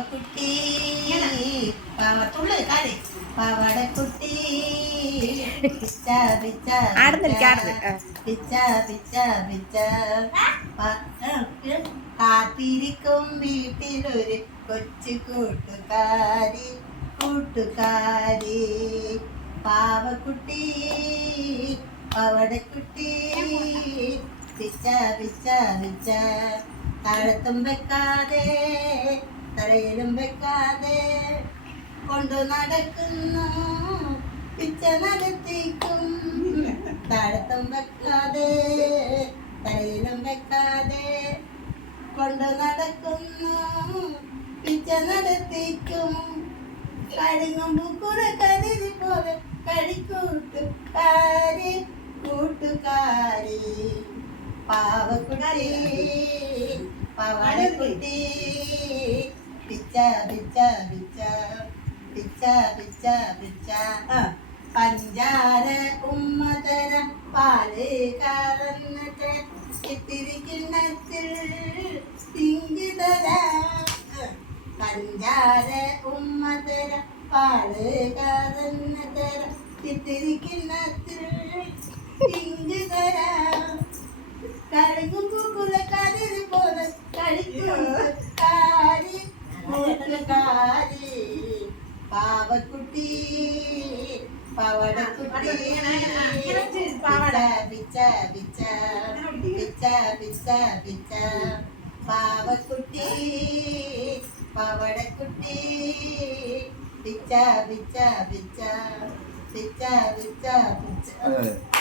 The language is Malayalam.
പാവക്കുട്ടി പാവത്തുള്ളു കാര്യം പാവടക്കുട്ടി പിച്ച പിച്ച പിച്ച പിച്ച പിച്ച കാത്തിരിക്കും വീട്ടിലൊരു കൊച്ചു കൂട്ടുകാരി പാവക്കുട്ടി പാവടക്കുട്ടി പിച്ച പിച്ച പിച്ച താഴത്തും വെക്കാതെ തറയിലും വെക്കാതെ കൊണ്ടു നടക്കുന്നു പിച്ച നടത്തിക്കും താഴത്തും വെക്കാതെ തറയിലും വെക്കാതെ കൊണ്ടു നടക്കുന്നു പിച്ച നടത്തിക്കും കഴുകുമ്പോ കുറെ കരുതി പോലെ കൂട്ടുകാരി പാവക്കുട്ടി പാവടക്കുട്ടി പിച്ച പിച്ച പിച്ച പിച്ച പിച്ച പിച്ച പഞ്ചാര ഉമ്മതര പാല് കറന്നിട്ട് ഇത്തിരി കിണ്ണത്തിൽ തിങ്കിതര പഞ്ചാര ഉമ്മതര പാല് കറന്നിട്ടര ഇത്തിരി കിണ്ണത്തിൽ തിങ്കിതര കഴുകുമ്പൂക്കുലക്കാരി പോലെ കഴിക്കാരി പാവക്കുട്ടി പാവടക്കുട്ടി പിച്ച പിച്ച പിച്ച പിച്ച പിച്ച പാവക്കുട്ടി പാവടക്കുട്ടി പിച്ച പിച്ച പിച്ച പിച്ച പിച്ച പിച്ച